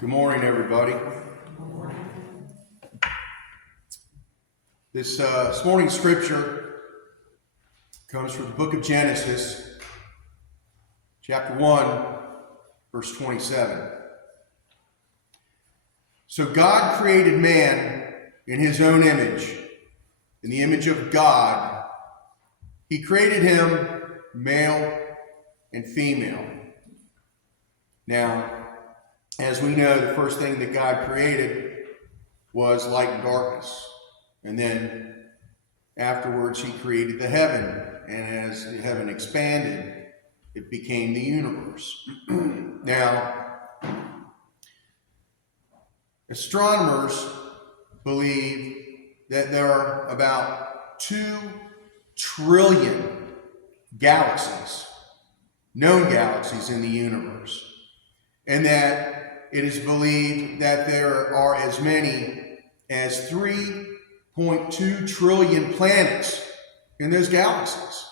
Good morning, everybody. This morning's scripture comes from the book of Genesis, chapter 1, verse 27. So God created man in his own image. In the image of God, he created him male and female. Now, as we know, the first thing that God created was light and darkness. And then afterwards, he created the heaven. And as the heaven expanded, it became the universe. Now, astronomers believe that there are about 2 trillion galaxies, known galaxies in the universe. And that it is believed that there are as many as 3.2 trillion planets in those galaxies.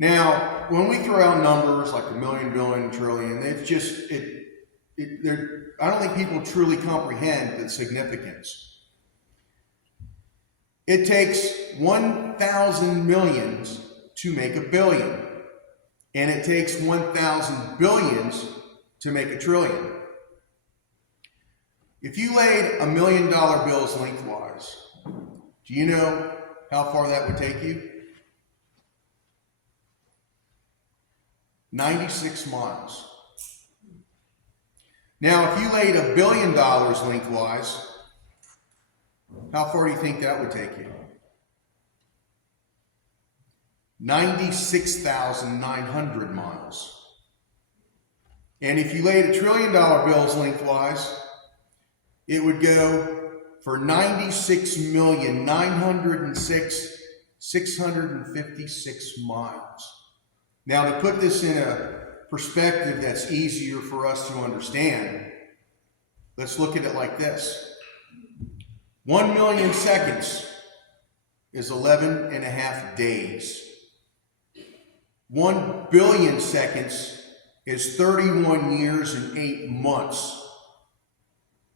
Now, when we throw out numbers like a million, billion, trillion, it's just, I don't think people truly comprehend the significance. It takes 1,000 millions to make a billion, and it takes 1,000 billions to make a trillion. If you laid $1 million bills lengthwise, do you know how far that would take you? 96 miles. Now, if you laid $1 billion lengthwise, how far do you think that would take you? 96,900 miles. And if you laid $1 trillion bills lengthwise, it would go for 96,906,656 miles. Now, to put this in a perspective that's easier for us to understand, let's look at it like this. 1 million seconds is 11 and a half days. 1 billion seconds is 31 years and 8 months.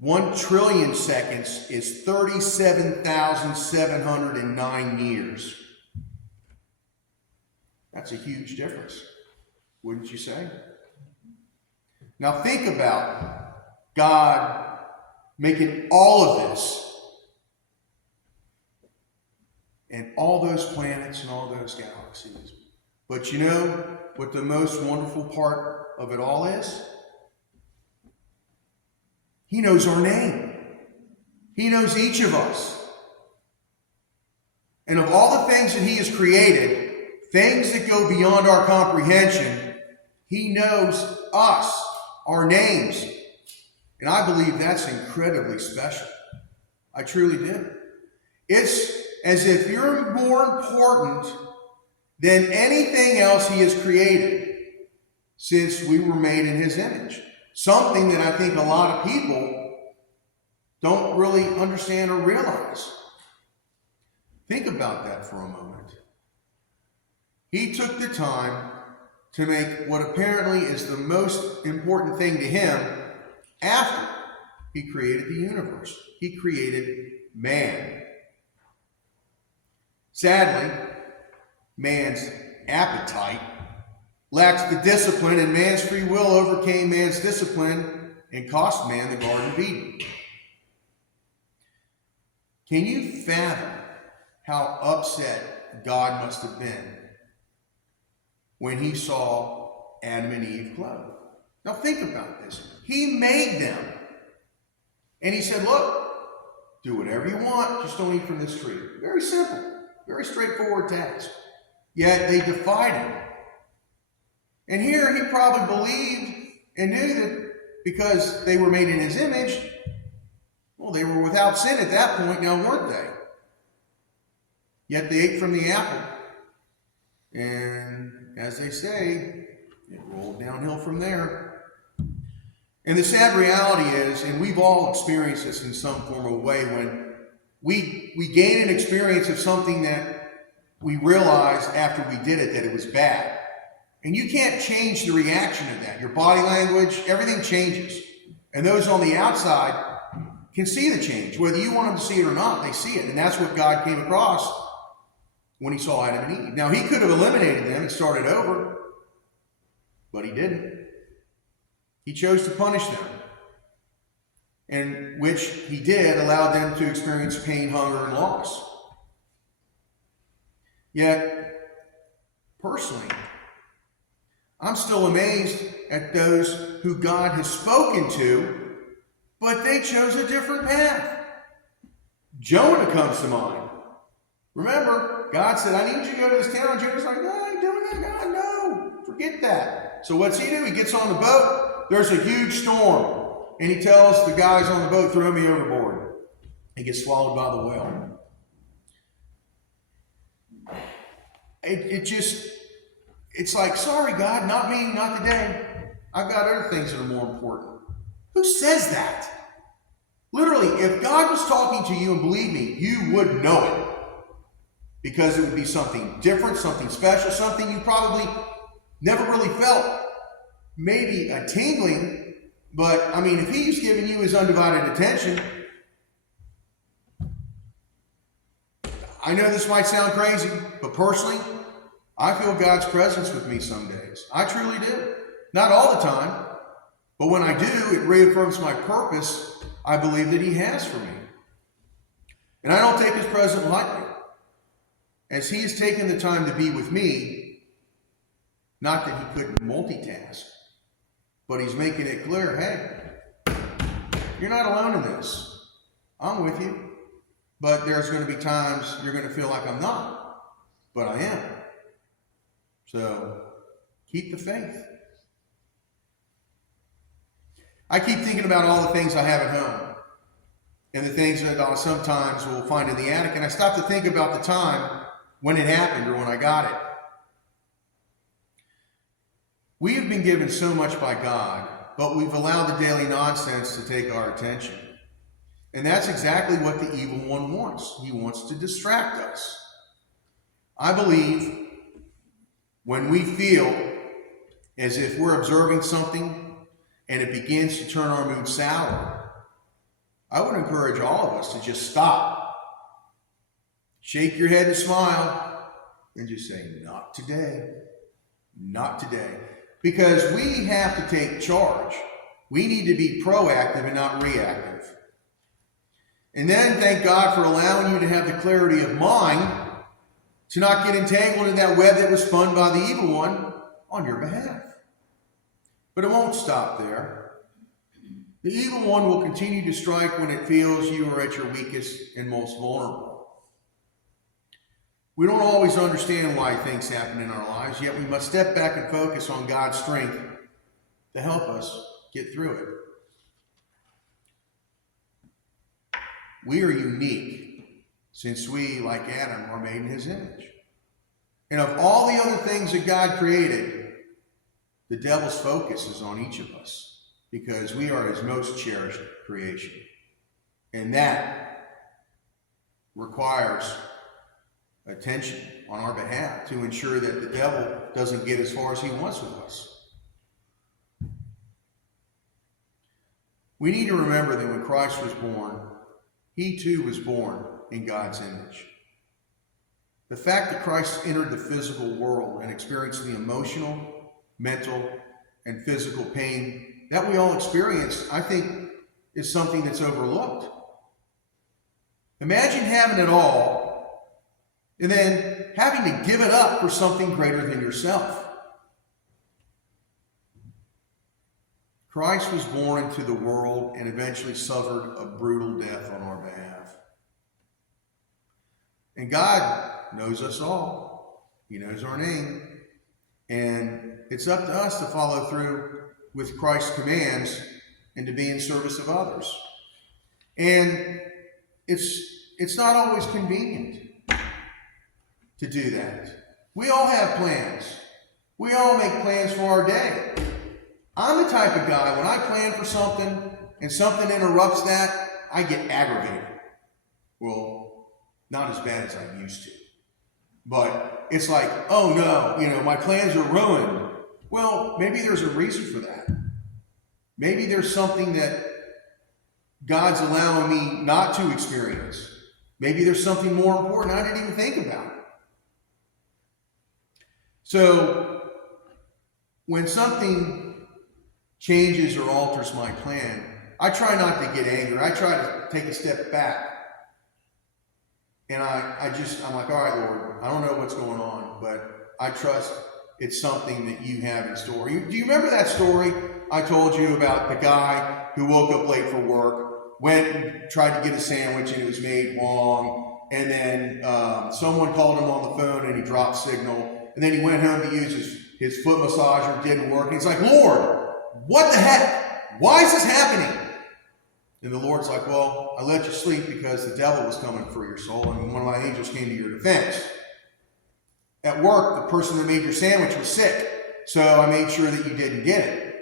1 trillion seconds is 37,709 years. That's a huge difference, wouldn't you say? Now think about God making all of this and all those planets and all those galaxies. But you know what the most wonderful part of it all is? He knows our name. He knows each of us. And of all the things that he has created, things that go beyond our comprehension, he knows us, our names. And I believe that's incredibly special. I truly do. It's as if you're more important than anything else he has created since we were made in his image. Something that I think a lot of people don't really understand or realize. Think about that for a moment. He took the time to make what apparently is the most important thing to him after he created the universe. He created man. Sadly, man's appetite lacks the discipline, and man's free will overcame man's discipline and cost man the Garden of Eden. Can you fathom how upset God must have been when he saw Adam and Eve clothed? Now think about this. He made them. And he said, look, do whatever you want, just don't eat from this tree. Very simple, very straightforward task. Yet they defied him. And here he probably believed and knew that because they were made in his image, well, they were without sin at that point, now weren't they? Yet they ate from the apple. And as they say, it rolled downhill from there. And the sad reality is, and we've all experienced this in some form or way, when we gain an experience of something that we realized after we did it that it was bad. And you can't change the reaction of that. Your body language, everything changes. And those on the outside can see the change. Whether you want them to see it or not, they see it. And that's what God came across when he saw Adam and Eve. Now, he could have eliminated them and started over, but he didn't. He chose to punish them, and which he did allow them to experience pain, hunger, and loss. Yet, personally, I'm still amazed at those who God has spoken to, but they chose a different path. Jonah comes to mind. Remember, God said, I need you to go to this town. Jonah's like, no, I ain't doing that, God, no, forget that. So what's he do? He gets on the boat. There's a huge storm. And he tells the guys on the boat, throw me overboard. He gets swallowed by the whale. It's like, sorry, God, not me, not today. I've got other things that are more important. Who says that? Literally, if God was talking to you, and believe me, you would know it. Because it would be something different, something special, something you probably never really felt. Maybe a tingling, but I mean, if he's giving you his undivided attention, I know this might sound crazy, but personally, I feel God's presence with me some days. I truly do. Not all the time, but when I do, it reaffirms my purpose I believe that he has for me. And I don't take his presence lightly, as he has taken the time to be with me. Not that he couldn't multitask, but he's making it clear, hey, you're not alone in this. I'm with you. But there's going to be times you're going to feel like I'm not, but I am. So keep the faith. I keep thinking about all the things I have at home and the things that I sometimes will find in the attic, and I stop to think about the time when it happened or when I got it. We have been given so much by God, but we've allowed the daily nonsense to take our attention. And that's exactly what the evil one wants. He wants to distract us. I believe when we feel as if we're observing something and it begins to turn our mood sour, I would encourage all of us to just stop, shake your head and smile, and just say, not today, not today. Because we have to take charge. We need to be proactive and not reactive. And then thank God for allowing you to have the clarity of mind to not get entangled in that web that was spun by the evil one on your behalf. But it won't stop there. The evil one will continue to strike when it feels you are at your weakest and most vulnerable. We don't always understand why things happen in our lives, yet we must step back and focus on God's strength to help us get through it. We are unique since we, like Adam, are made in his image. And of all the other things that God created, the devil's focus is on each of us because we are his most cherished creation. And that requires attention on our behalf to ensure that the devil doesn't get as far as he wants with us. We need to remember that when Christ was born, he too was born in God's image. The fact that Christ entered the physical world and experienced the emotional, mental, and physical pain that we all experience, I think, is something that's overlooked. Imagine having it all and then having to give it up for something greater than yourself. Christ was born into the world and eventually suffered a brutal death on our behalf. And God knows us all. He knows our name. And it's up to us to follow through with Christ's commands and to be in service of others. And it's not always convenient to do that. We all have plans. We all make plans for our day. I'm the type of guy, when I plan for something and something interrupts that, I get aggravated. Well, not as bad as I used to. But it's like, oh no, my plans are ruined. Well, maybe there's a reason for that. Maybe there's something that God's allowing me not to experience. Maybe there's something more important I didn't even think about. So when something changes or alters my plan, I try not to get angry. I try to take a step back. And I'm like, all right, Lord, I don't know what's going on, but I trust it's something that you have in store. Do you remember that story I told you about the guy who woke up late for work, went and tried to get a sandwich and it was made wrong, and then someone called him on the phone and he dropped signal, and then he went home to use his foot massager, didn't work, and he's like, Lord, what the heck? Why is this happening? And the Lord's like, well, I let you sleep because the devil was coming for your soul, and one of my angels came to your defense. At work, the person that made your sandwich was sick, so I made sure that you didn't get it.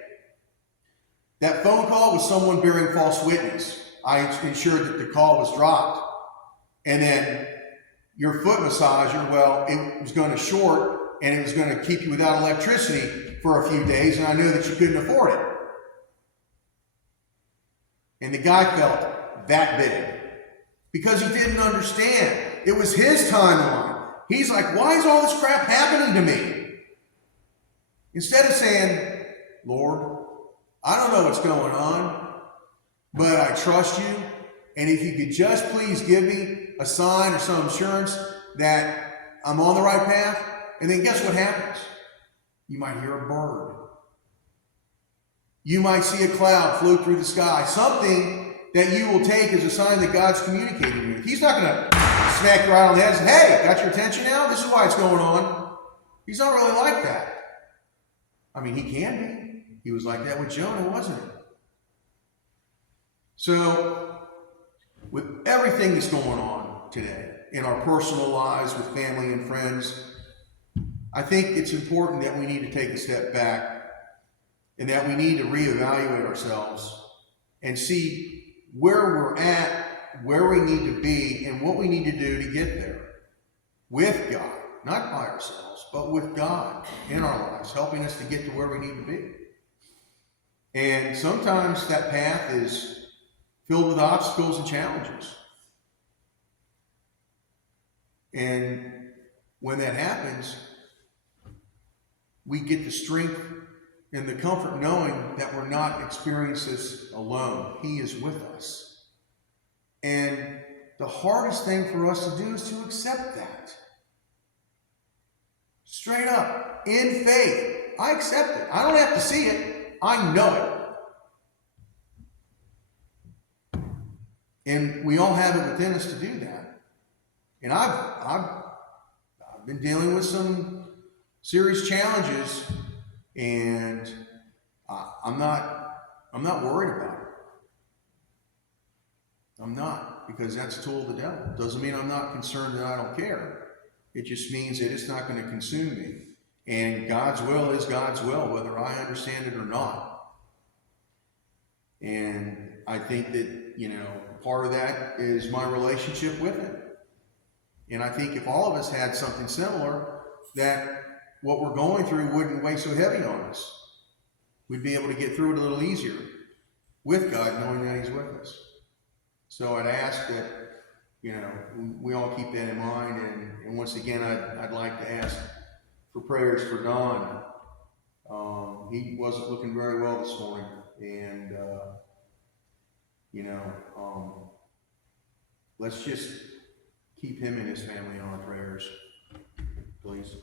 That phone call was someone bearing false witness. I ensured that the call was dropped. And then your foot massager, well, it was going to short, and it was going to keep you without electricity for a few days, and I knew that you couldn't afford it. And the guy felt that big because he didn't understand. It was his timeline. He's like, why is all this crap happening to me? Instead of saying, Lord, I don't know what's going on, but I trust you. And if you could just please give me a sign or some assurance that I'm on the right path. And then guess what happens? You might hear a bird. You might see a cloud float through the sky, something that you will take as a sign that God's communicating with you. He's not going to smack you right on the head and say, hey, got your attention now? This is why it's going on. He's not really like that. I mean, he can be. He was like that with Jonah, wasn't he? So, with everything that's going on today in our personal lives with family and friends, I think it's important that we need to take a step back and that we need to reevaluate ourselves and see where we're at, where we need to be, and what we need to do to get there with God, not by ourselves, but with God in our lives, helping us to get to where we need to be. And sometimes that path is filled with obstacles and challenges. And when that happens, we get the strength and the comfort knowing that we're not experiencing this alone. He is with us. And the hardest thing for us to do is to accept that. Straight up, in faith. I accept it. I don't have to see it. I know it. And we all have it within us to do that. And I've been dealing with some serious challenges, and I'm not worried about it. I'm not, because that's a tool of the devil. Doesn't mean I'm not concerned that I don't care. It just means that it's not going to consume me. And God's will is God's will, whether I understand it or not. And I think that, part of that is my relationship with Him. And I think if all of us had something similar, that what we're going through wouldn't weigh so heavy on us. We'd be able to get through it a little easier with God, knowing that He's with us. So I'd ask that, we all keep that in mind. And once again, I'd like to ask for prayers for Don. He wasn't looking very well this morning. And, let's just keep him and his family in our prayers, please.